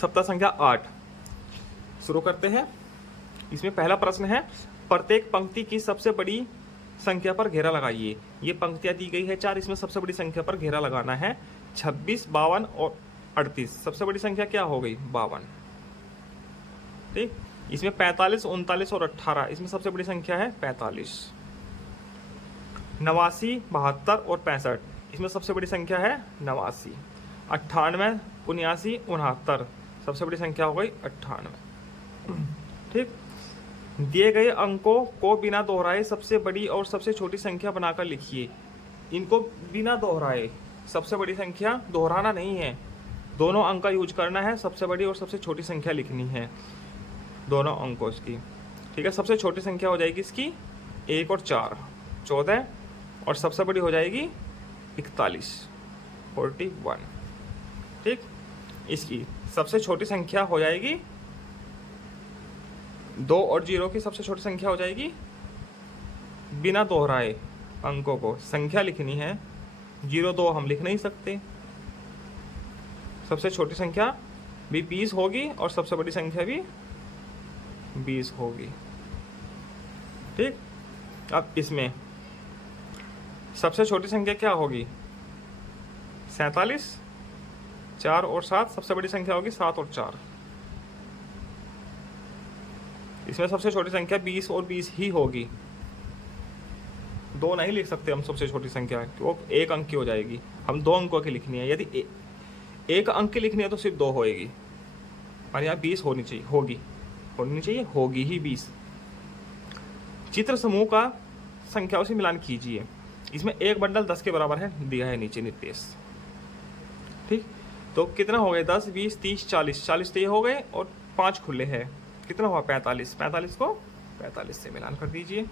सप्ताह संख्या 8 शुरू करते हैं। इसमें पहला प्रश्न है, प्रत्येक पंक्ति की सबसे बड़ी संख्या पर घेरा लगाइए। ये पंक्तियां दी गई है 4, इसमें सबसे बड़ी संख्या पर घेरा लगाना है। 26, 52 और 38। सबसे बड़ी संख्या क्या हो गई? 52। ठीक। इसमें 45, 39 और 18, इसमें सबसे बड़ी संख्या है 45। 89, 72 और 65, इसमें सबसे बड़ी संख्या है 89। 98, 79, 69, सबसे बड़ी संख्या हो गई 98। ठीक। दिए गए अंकों को बिना दोहराए सबसे बड़ी और सबसे छोटी संख्या बनाकर लिखिए। इनको बिना दोहराए, सबसे बड़ी संख्या दोहराना नहीं है, दोनों अंक का यूज करना है, सबसे बड़ी और सबसे छोटी संख्या लिखनी है दोनों अंकों की। ठीक है। सबसे छोटी संख्या हो जाएगी इसकी 1 और 4, 14, और सबसे बड़ी हो जाएगी 41, 41। ठीक। इसकी सबसे छोटी संख्या हो जाएगी 2 और 0 की सबसे छोटी संख्या हो जाएगी, बिना दोहराए अंकों को संख्या लिखनी है। 0, 2 हम लिख नहीं सकते। सबसे छोटी संख्या भी 20 होगी और सबसे बड़ी संख्या भी 20 होगी। ठीक। अब इसमें सबसे छोटी संख्या क्या होगी? 47, 4 और 7, सबसे बड़ी संख्या होगी 7 और 4। इसमें सबसे छोटी संख्या 20 और 20 ही होगी, 2 नहीं लिख सकते हम सबसे छोटी संख्या, वो 1 अंक की हो जाएगी। हम 2 अंकों की लिखनी है। यदि 1 अंक की लिखनी है तो सिर्फ 2 होएगी, और यहाँ 20 होनी चाहिए, होगी ही 20। चित्र समूह का संख्याओं से मिलान कीजिए। इसमें एक बंडल 10 के बराबर है, दिया है नीचे निर्देश। ठीक। तो कितना हो गए? 10, 20, 30, 40, 40 तो ये हो गए और 5 खुले हैं, कितना हुआ? 45। 45 को 45 से मिलान कर दीजिए।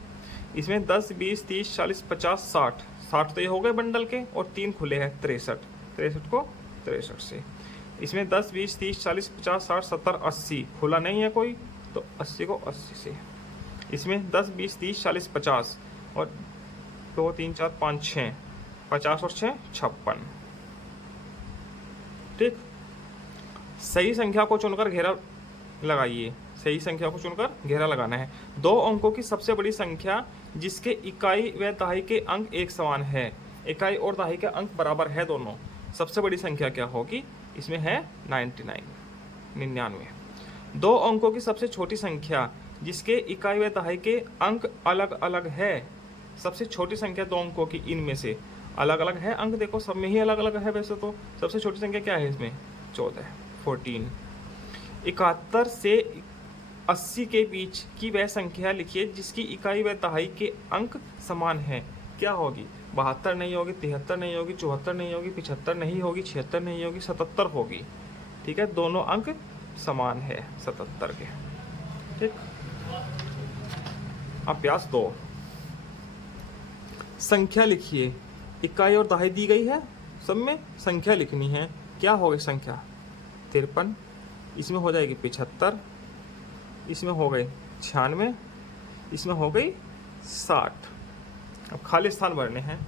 इसमें 10, 20, 30, 40, 50, 60, 60 तो ये हो गए बंडल के, और 3 खुले हैं 63, 63 को 63 से। इसमें 10, 20, 30, 40, 50, 60, 70, 80 खुला नहीं है कोई, तो 80 को 80 से। इसमें 10, 20, 30, 40, 50 और 2, 3, 4, 5, 6, 50 और 6, 56। ठीक। सही संख्या को चुनकर घेरा लगाइए। सही संख्या को चुनकर घेरा लगाना है। 2 अंकों की सबसे बड़ी संख्या जिसके इकाई व दहाई के अंक एक समान है, इकाई और दहाई के अंक बराबर है दोनों, सबसे बड़ी संख्या क्या होगी? इसमें है 99। 2 अंकों की सबसे छोटी संख्या जिसके इकाई व दहाई के अंक अलग अलग है, सबसे छोटी संख्या 2 अंकों की इनमें से अलग अलग है अंक, देखो सब में ही अलग अलग है वैसे तो। सबसे छोटी संख्या क्या है इसमें? 14, 14। 71 से 80 के बीच की वह संख्या लिखिए जिसकी इकाई व दहाई के अंक समान है। क्या होगी? 72 नहीं होगी, 73 नहीं होगी, 74 नहीं होगी, 75 नहीं होगी, 76 नहीं होगी, 77 होगी। ठीक है। दोनों अंक समान है 77 के। ठीक। अभ्यास 2, संख्या लिखिए। इकाई और दहाई दी गई है, सब में संख्या लिखनी है। क्या होगी संख्या? 53, इसमें हो जाएगी 75, इसमें हो गई 96, इसमें हो गई 60। अब खाली स्थान भरने हैं।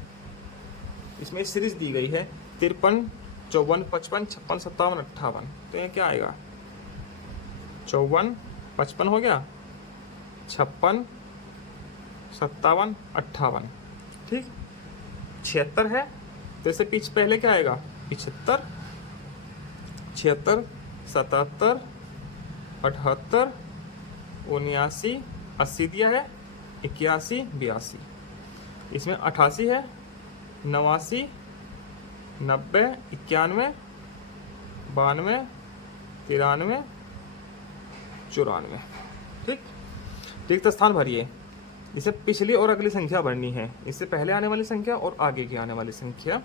इसमें सीरीज दी गई है 53, 54, 55, 56, 57, 58। तो ये क्या आएगा? 54, 55 हो गया, 56, 57, 58। ठीक। 76 है तो इससे पीछे पहले क्या आएगा? 75, 76, 77, 78, 79, 80 दिया है, 81, 82। इसमें 88 है, 89, 90, 91, 92, 93, 94। ठीक। रिक्त स्थान भरिए। इसे पिछली और अगली संख्या भरनी है। इससे पहले आने वाली संख्या और आगे की आने वाली संख्या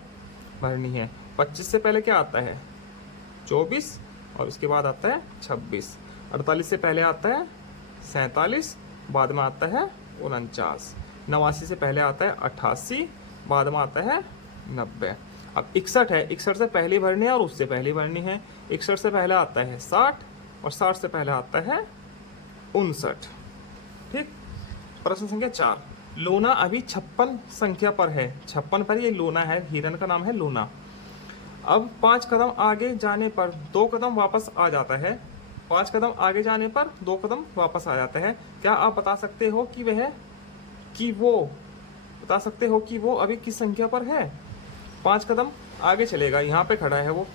भरनी है। 25 से पहले क्या आता है? 24, और इसके बाद आता है 26। 48 से पहले आता है 47, बाद में आता है 49। 89 से पहले आता है 88, बाद में आता है 90। अब 61 है, 61 से पहले भरनी है और उससे पहले भरनी है। 61 से पहले आता है 60 और 60 से पहले आता है 59। ठीक। प्रश्न संख्या 4, लोना अभी 56 संख्या पर है। 56 पर ये लोना है, हिरन का नाम है लोना। अब 5 कदम आगे जाने पर 2 कदम वापस आ जाता है। 5 कदम आगे जाने पर 2 कदम वापस आ जाता है। क्या आप बता सकते हो कि वो अभी किस संख्या पर है? 5 कदम आगे चलेगा, यहाँ पे खड़ा है वो।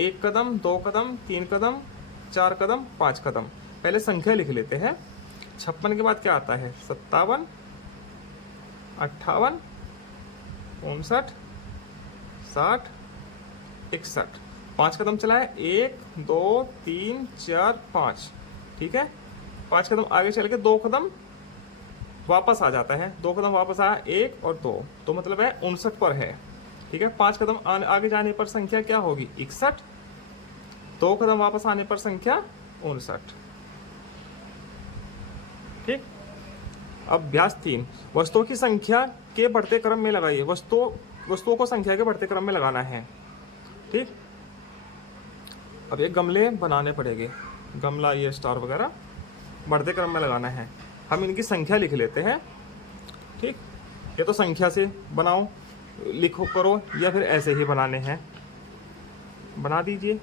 1 कदम, 2 कदम, 3 कदम, 4 कदम, 5 कदम। पहले संख्या लिख लेते हैं। 56 के बाद क्या आता है? 57, 58, 59, 60, 61। 5 कदम चला है, 1, 2, 3, 4, 5। ठीक है, 5 कदम आगे चल के 2 कदम वापस आ जाता है। 2 कदम वापस आया, 1 और 2, तो मतलब है 59 पर है। ठीक है, 5 कदम आगे जाने पर संख्या क्या होगी? 61। 2 कदम वापस आने पर संख्या 59। ठीक। अभ्यास 3, वस्तुओं की संख्या के बढ़ते क्रम में लगाइए। वस्तुओं को संख्या के बढ़ते क्रम में लगाना है। ठीक। अब ये गमले बनाने पड़ेंगे, गमला, ये स्टार वगैरह बढ़ते क्रम में लगाना है। हम इनकी संख्या लिख लेते हैं। ठीक, ये तो संख्या से बनाओ, लिखो, करो, या फिर ऐसे ही बनाने हैं, बना दीजिए।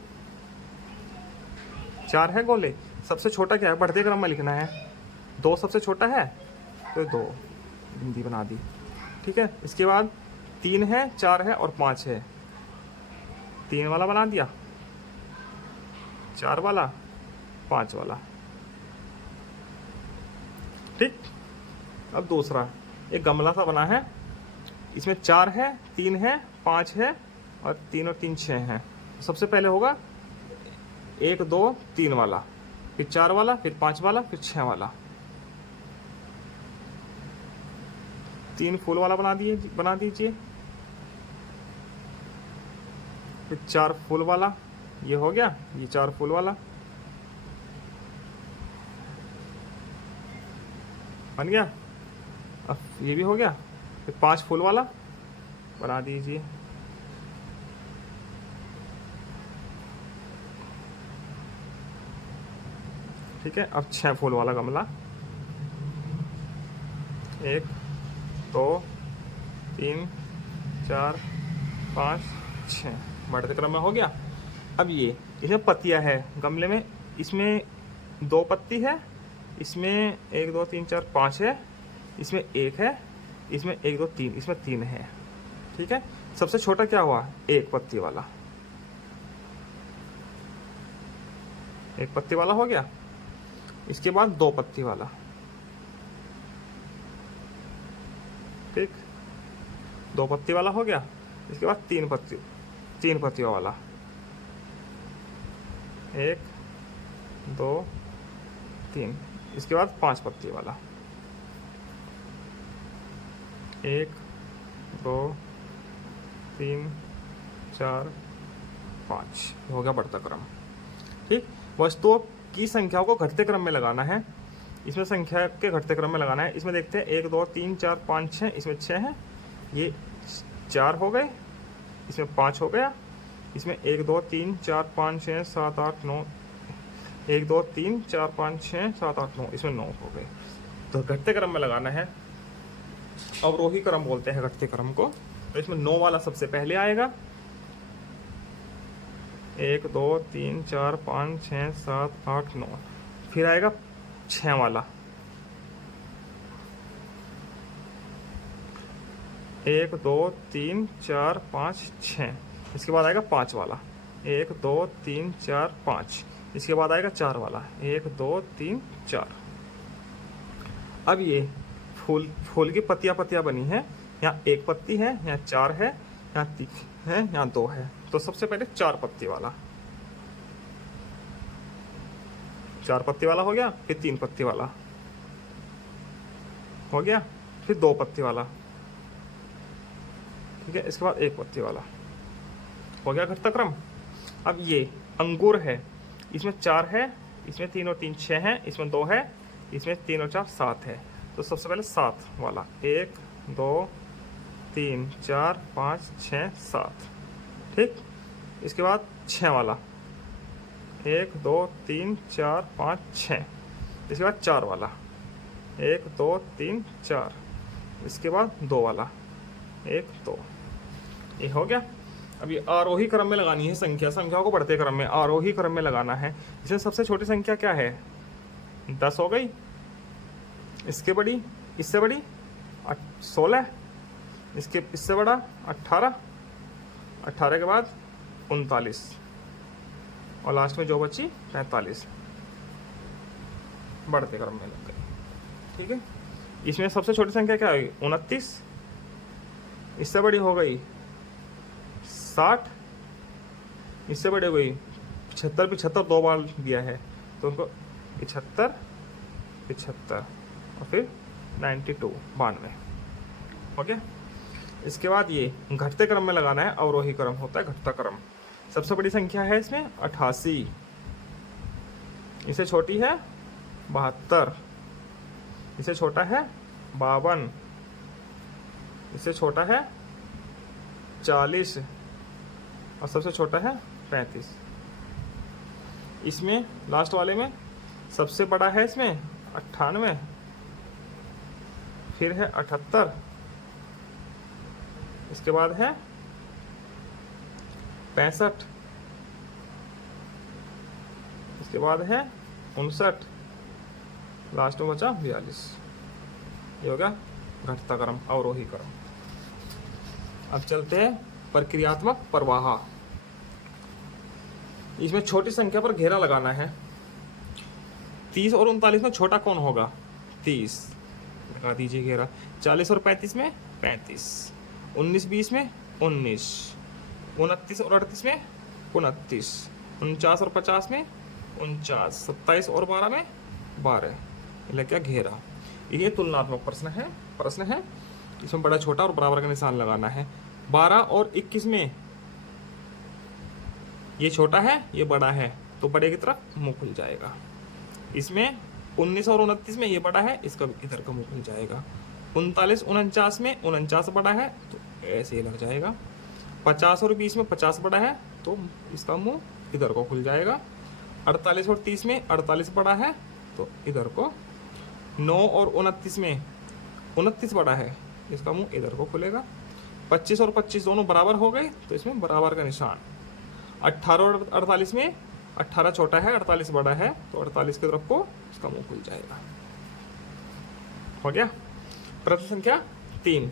4 है गोले, सबसे छोटा क्या है? बढ़ते क्रम में लिखना है। 2 सबसे छोटा है, तो 2 बिंदी बना दी। ठीक है, इसके बाद 3 है, 4 है और 5 है। 3 वाला बना दिया, 4 वाला, 5 वाला। ठीक। अब दूसरा एक गमला सा बना है, इसमें 4 है, 3 है, 5 है और 3 और 3 6 है। सबसे पहले होगा 1, 2, 3 वाला, फिर 4 वाला, फिर 5 वाला, फिर 6 वाला। 3 फूल वाला बना दीजिए। फिर 4 फूल वाला, ये हो गया, ये 4 फूल वाला बन गया। अब ये भी हो गया, फिर 5 फूल वाला बना दीजिए। ठीक है, अब 6 फूल वाला गमला, 1, 2, 3, 4, 5, 6 बढ़ते क्रम में हो गया। अब ये इसमें पत्तियां है गमले में, इसमें 2 पत्ती है, इसमें 1, 2, 3, 4, 5 है, इसमें 1 है, इसमें 1, 2, 3, इसमें 3 है। ठीक है, सबसे छोटा क्या हुआ? 1 पत्ती वाला, 1 पत्ती वाला हो गया। इसके बाद 2 पत्ती वाला। ठीक, 2 पत्ती वाला हो गया। इसके बाद 3 पत्तियों वाला, 1, 2, 3। इसके बाद 5 पत्ती वाला, 1, 2, 3, 4, 5 हो गया बढ़ता क्रम। ठीक, वस्तुओं की संख्याओं को घटते क्रम में लगाना है। इसमें संख्या के घटते क्रम में लगाना है। इसमें देखते हैं 1, 2, 3, 4, 5, 6, इसमें 6 है, ये 4 हो गए, इसमें 5 हो गया, इसमें 1, 2, 3, 4, 5, 6, 7, 8, 9, 1, 2, 3, 4, 5, 6, 7, 8, 9, इसमें 9 हो गए। तो घटते क्रम में लगाना है, अवरोही क्रम बोलते हैं घटते क्रम को। तो इसमें 9 वाला सबसे पहले आएगा, 1, 2, 3, 4, 5, 6, 7, 8, 9। फिर आएगा 6 वाला, 1, 2, 3, 4, 5, 6। इसके बाद आएगा 5 वाला, 1, 2, 3, 4, 5। इसके बाद आएगा 4 वाला, 1, 2, 3, 4। अब ये फूल की पत्तियां बनी है। यहाँ 1 पत्ती है, यहाँ 4 है, यहाँ 3 है, यहाँ 2 है। तो सबसे पहले 4 पत्ती वाला, 4 पत्ती वाला हो गया, फिर 3 पत्ती वाला हो गया, फिर 2 पत्ती वाला। ठीक है, इसके बाद 1 पत्ती वाला हो गया घटता क्रम। अब ये अंगूर है, इसमें 4 है, इसमें 3 और 3 6 है, इसमें 2 है, इसमें 3 और 4 7 है। तो सबसे पहले 7 वाला, 1, 2, 3, 4, 5, 6, 7। ठीक, इसके बाद 6 वाला, 1, 2, 3, 4, 5, 6। इसके बाद 4 वाला, 1, 2, 3, 4। इसके बाद 2 वाला, 1, 2। ये हो गया। अभी आरोही क्रम में लगानी है संख्या, संख्याओं को बढ़ते क्रम में आरोही क्रम में लगाना है। इसमें सबसे छोटी संख्या क्या है? 10 हो गई। इसके बड़ी, इससे बड़ी 16, इससे बड़ा 18, 18 के बाद 39 और लास्ट में जो बची 45, बढ़ते क्रम में लग गई। ठीक है, इसमें सबसे छोटी संख्या क्या हुई? 29, इससे बड़ी हो गई 60, इससे बड़ी हो गई 75, 75 2 बार दिया है तो उनको 75, 75 और फिर 92, 92। ओके, इसके बाद ये घटते क्रम में लगाना है, अवरोही क्रम होता है घटता क्रम। सबसे बड़ी संख्या है इसमें 88, इससे छोटी है 72, इससे छोटा है 52, इससे छोटा है 40 और सबसे छोटा है 35। इसमें लास्ट वाले में सबसे बड़ा है इसमें 98, फिर है 78, इसके बाद है 65, इसके बाद है 59, लास्ट में बचा 42। ये हो गया घटता क्रम, अवरोही क्रम। अब चलते हैं प्रक्रियात्मक प्रवाह। इसमें छोटी संख्या पर घेरा लगाना है। 30 और 39 में छोटा कौन होगा? 30 लगा दीजिए घेरा। 40 और 35 में 35, 19 20 में 19, 29 और 38 में 29, 49 और 50 में 49, 27 और 12 में 12। लग गया घेरा। ये तुलनात्मक प्रश्न है। इसमें बड़ा छोटा और बराबर का निशान लगाना है। 12 और 21 में ये छोटा है, ये बड़ा है, तो बड़े की तरफ मुंह खुल जाएगा। इसमें 19 और 29 में ये बड़ा है, इसका इधर का मुंह खुल जाएगा। 39 49 में 49 बड़ा है तो ऐसे ही लग जाएगा। 50 और 20 में 50 बड़ा है तो इसका मुंह इधर को खुल जाएगा। 48 और 30 में 48 बड़ा है तो इधर को। 9 और 29 में 29 बड़ा है, इसका मुंह इधर को खुलेगा। 25 और 25 दोनों बराबर हो गए तो इसमें बराबर का निशान। 18 और 48 में 18 छोटा है, 48 बड़ा है तो 48 की तरफ को इसका मुंह खुल जाएगा। हो गया। प्रश्न संख्या 3,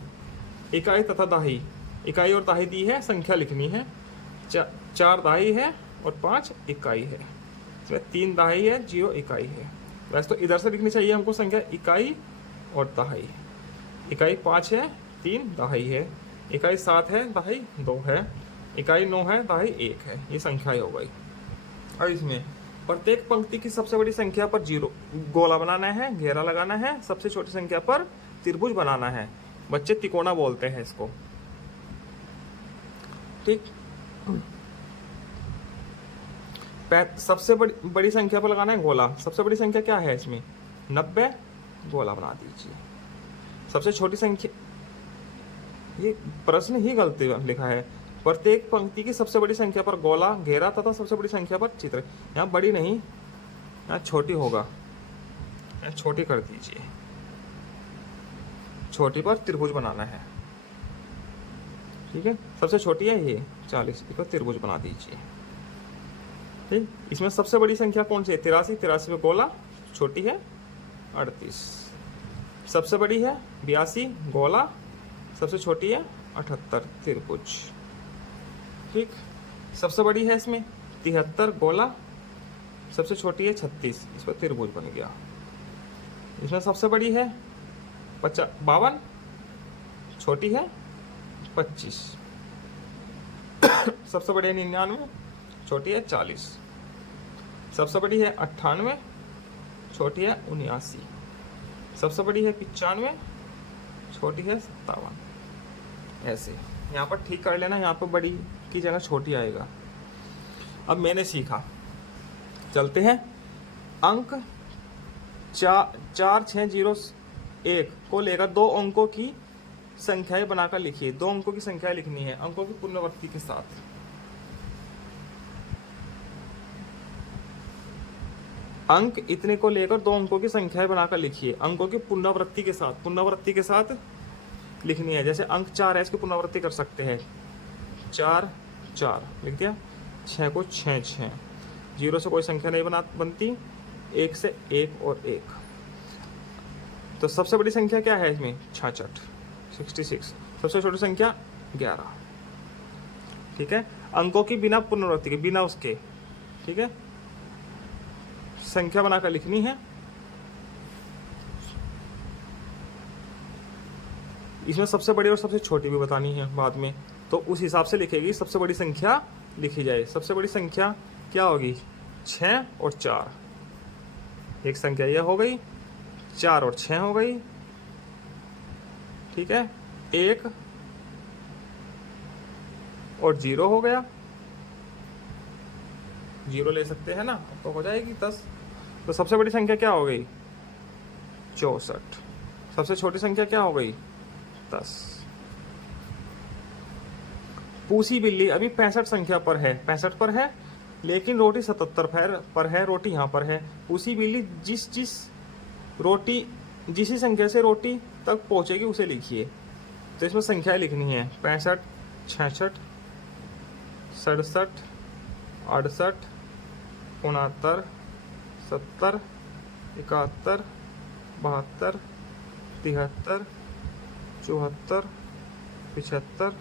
इकाई तथा दाही। इकाई और दाही दी है, संख्या लिखनी है। 4 दाही है और 5 इकाई है। इसमें 3 दाही है, 0 इकाई है। वैसे तो इधर से लिखनी चाहिए हमको संख्या इकाई और दहाई। इकाई 5 है, 3 दहाई है। इकाई 7 है, दहाई 2 है। इकाई 9 है, दहाई 1 है। ये संख्याएं हो गई। और इसमें प्रत्येक पंक्ति की सबसे बड़ी संख्या पर 0 गोला बनाना है, घेरा लगाना है। सबसे छोटी संख्या पर त्रिभुज बनाना है। बच्चे तिकोना बोलते हैं इसको। ठीक। सबसे बड़ी संख्या पर लगाना है गोला। सबसे बड़ी संख्या क्या है इसमें? 90, गोला बना दीजिए। सबसे छोटी संख्या, ये प्रश्न ही गलती लिखा है। प्रत्येक पंक्ति की सबसे बड़ी संख्या पर गोला, घेरा तथा सबसे बड़ी संख्या पर चित्र। यहाँ बड़ी नहीं, यहाँ छोटी होगा। यहाँ छोटी कर दीजिए। छोटी पर त्रिभुज बनाना है। ठीक है, सबसे छोटी है ये 40, इस पर त्रिभुज बना दीजिए। ठीक। इसमें सबसे बड़ी संख्या कौन सी है? 83, 83 पे गोला, छोटी है 38। सबसे बड़ी है 82, गोला, सबसे छोटी है 78, त्रिभुज। ठीक। सबसे बड़ी है इसमें 73, गोला, सबसे छोटी है 36, इस पर त्रिभुज बन गया। इसमें सबसे बड़ी है 52, छोटी है 25। सबसे बड़ी है 99, छोटी है 40। सबसे बड़ी है 98, छोटी है 79। सबसे बड़ी है 95, छोटी है 57। ऐसे यहाँ पर ठीक कर लेना, यहाँ पर बड़ी की जगह छोटी आएगा। अब मैंने सीखा, चलते हैं। अंक 4601 को लेकर 2 अंकों की संख्याएं बनाकर लिखिए। 2 अंकों की संख्याएं लिखनी है, अंकों की पुनरावृत्ति के साथ। अंक इतने को लेकर 2 अंकों की संख्याएं बनाकर लिखिए, अंकों की पुनरावृत्ति के साथ। पुनरावृत्ति के साथ लिखनी है। जैसे अंक 4 है, इसकी पुनरावृत्ति कर सकते हैं। 4 4 लिख दिया, 6 को 6 6, 0 से कोई संख्या नहीं बनती, 1 से 1 और 1। तो सबसे बड़ी संख्या क्या है इसमें? 66 66। सबसे छोटी संख्या 11। ठीक है, अंकों की बिना पुनरावृत्ति के, बिना उसके, ठीक है, संख्या बनाकर लिखनी है। इसमें सबसे बड़ी और सबसे छोटी भी बतानी है बाद में, तो उस हिसाब से लिखेगी। सबसे बड़ी संख्या लिखी जाए। सबसे बड़ी संख्या क्या होगी? 6 और 4। एक संख्या यह हो गई, 4 और 6 हो गई, ठीक है, 1 और 0 हो गया, 0 ले सकते हैं ना, तो हो जाएगी 10। तो सबसे बड़ी संख्या क्या हो गई? 64। सबसे छोटी संख्या क्या हो गई? 10। पूसी बिल्ली अभी 65 संख्या पर है, 65 पर है, लेकिन रोटी 77 पर है, रोटी यहाँ पर है। पूसी बिल्ली जिस संख्या से रोटी तक पहुंचेगी उसे लिखिए। तो इसमें संख्याएं लिखनी है, 65, 66, 67, 68, 69, 70, 71, 72, 73, 74, 75,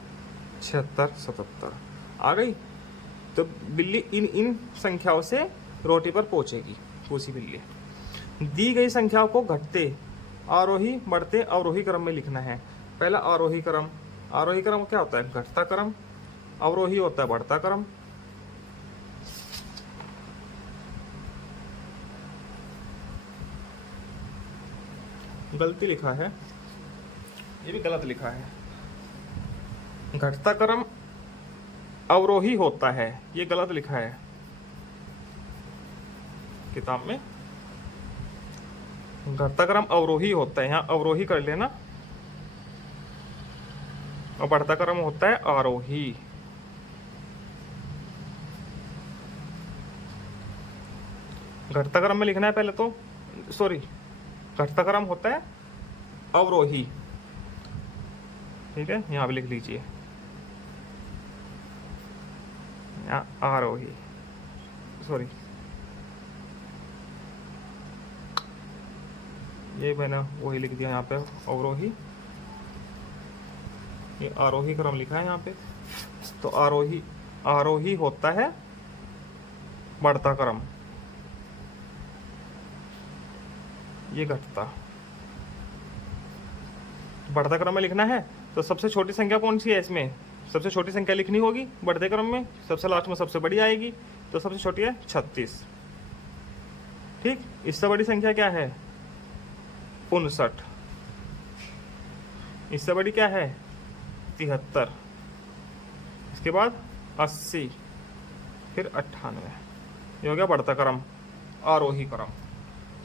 76, 77 आ गई। तो बिल्ली इन संख्याओं से रोटी पर पहुंचेगी, पूसी बिल्ली। दी गई संख्याओं को घटते, आरोही, बढ़ते, अवरोही क्रम में लिखना है। पहला आरोही क्रम। आरोही क्रम क्या होता है? घटता क्रम। अवरोही होता है बढ़ता क्रम। गलती लिखा है, ये भी गलत लिखा है। घटता क्रम अवरोही होता है, ये गलत लिखा है किताब में। घटता क्रम अवरोही होता है, यहाँ अवरोही कर लेना, और बढ़ता क्रम होता है आरोही। घटता क्रम में लिखना है पहले तो, सॉरी, घटता क्रम होता है अवरोही, ठीक है, यहाँ पे लिख लीजिए, यहाँ आरोही, सॉरी, ये मैंने वही लिख दिया यहाँ पे अवरोही, ये आरोही क्रम लिखा है यहाँ पे। तो आरोही होता है बढ़ता क्रम, ये घटता। बढ़ता क्रम में लिखना है तो सबसे छोटी संख्या कौन सी है इसमें? सबसे छोटी संख्या लिखनी होगी बढ़ते क्रम में, सबसे लास्ट में सबसे बड़ी आएगी, तो सबसे छोटी है 36। ठीक, इससे बड़ी संख्या क्या है? 59। इससे बड़ी क्या है? 73। इसके बाद 80, फिर 98। ये हो गया बढ़ता क्रम, आरोही क्रम।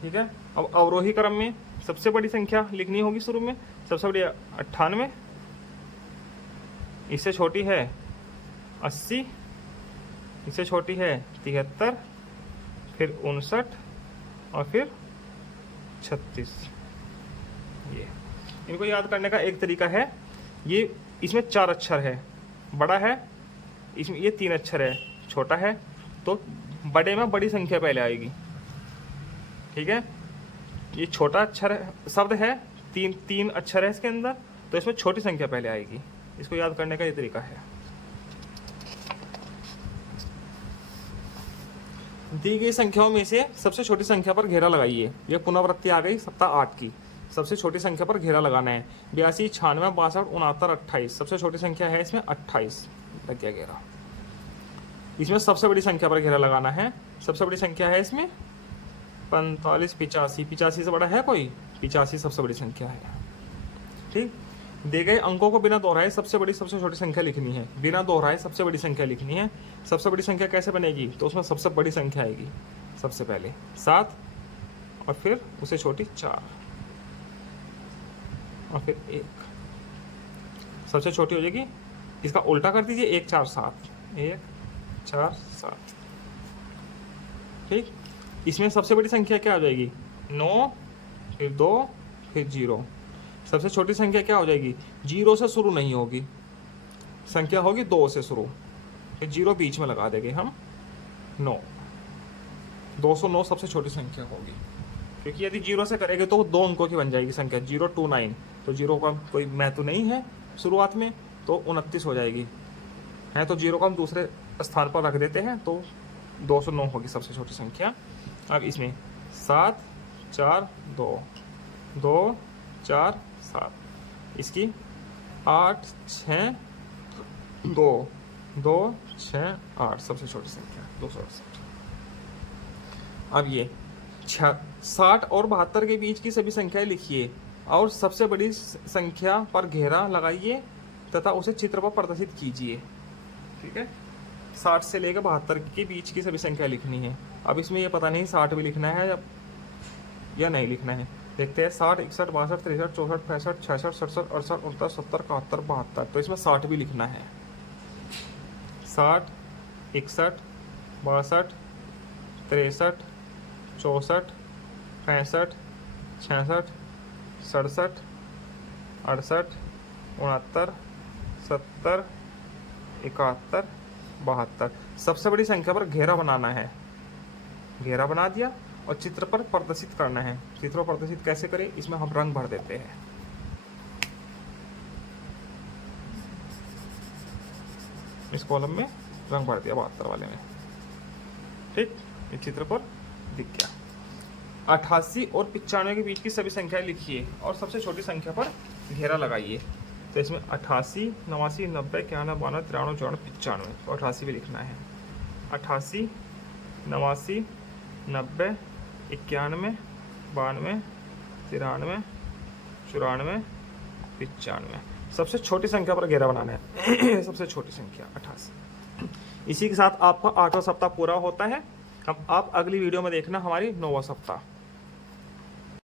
ठीक है, अब अवरोही क्रम में सबसे बड़ी संख्या लिखनी होगी शुरू में, सबसे बड़ी 98, इससे छोटी है 80, इससे छोटी है 73, फिर 59 और फिर 36। ये इनको याद करने का एक तरीका है, ये इसमें 4 अक्षर है, बड़ा है, इसमें ये 3 अक्षर है, छोटा है, तो बड़े में बड़ी संख्या पहले आएगी। ठीक है, ये छोटा अक्षर शब्द है, तीन अक्षर है इसके अंदर, तो इसमें छोटी संख्या पहले आएगी। इसको याद करने का ये तरीका है। दी गई संख्याओं में से सबसे छोटी संख्या पर घेरा लगाइए। यह पुनरावृत्ति आ गई सप्ताह 8 की। सबसे छोटी संख्या पर घेरा लगाना है। 82, 96, 62, 69, 28। सबसे छोटी संख्या है इसमें 28, लग गया घेरा। इसमें सबसे बड़ी संख्या पर घेरा लगाना है। सबसे बड़ी संख्या है इसमें 45, 85। 85 से बड़ा है कोई? 85 सबसे बड़ी संख्या है। ठीक, दिए गए अंकों को बिना दोहराए सबसे बड़ी सबसे छोटी संख्या लिखनी है। बिना दोहराए सबसे बड़ी संख्या लिखनी है। सबसे बड़ी संख्या कैसे बनेगी? तो उसमें सबसे बड़ी संख्या आएगी सबसे पहले 7, और फिर उससे छोटी 4, और फिर 1। सबसे छोटी हो जाएगी, इसका उल्टा कर दीजिए, 1 4 7, 1 4 7। ठीक, इसमें सबसे बड़ी संख्या क्या हो जाएगी? 9, फिर 2, फिर 0। सबसे छोटी संख्या क्या हो जाएगी? 0 से शुरू नहीं होगी, संख्या होगी 2 से शुरू। ये 0 बीच में लगा देंगे हम 9। 209 सबसे छोटी संख्या होगी, क्योंकि यदि 0 से करेंगे तो 2 अंकों की बन जाएगी संख्या 029। तो 0 का कोई महत्व नहीं है शुरुआत में, तो 29 हो जाएगी है। तो 0 को हम दूसरे स्थान पर रख देते हैं, तो 209 होगी सबसे छोटी संख्या। अब इसमें 7 4 2 2 4 7, इसकी 8 6 2 2 6 8 सबसे छोटी संख्या 268। अब ये 60 और 72 के बीच की सभी संख्याएं लिखिए और सबसे बड़ी संख्या पर घेरा लगाइए तथा उसे चित्र पर प्रदर्शित कीजिए। ठीक है, 60 से लेकर 72 के बीच की सभी संख्या लिखनी है। अब इसमें ये पता नहीं 60 भी लिखना है या नहीं लिखना है, देखते हैं। 60 61 62 63 64 65 66 67 68 69 70 71 72, तो इसमें 60 भी लिखना है। 60 61 62 63 64 65 66 67 68 69 70 71 72, सबसे बड़ी संख्या पर घेरा बनाना है। घेरा बना दिया और चित्र पर प्रदर्शित करना है। चित्र पर प्रदर्शित कैसे करें, इसमें हम रंग भर देते हैं। इस कॉलम में रंग भर दिया 72 वाले में। ठीक, ये चित्र पर दिख गया। 88 और 95 के बीच की सभी संख्याएं लिखिए और सबसे छोटी संख्या पर घेरा लगाइए। तो इसमें 88 89 90 91 92 93 94 95, तो 88 भी लिखना है। 88 89 90 91 92 93 94 95, सबसे छोटी संख्या पर घेरा बनाना है। सबसे छोटी संख्या 88। इसी के साथ आपका 8वां सप्ताह पूरा होता है। अब आप अगली वीडियो में देखना हमारी 9वां सप्ताह।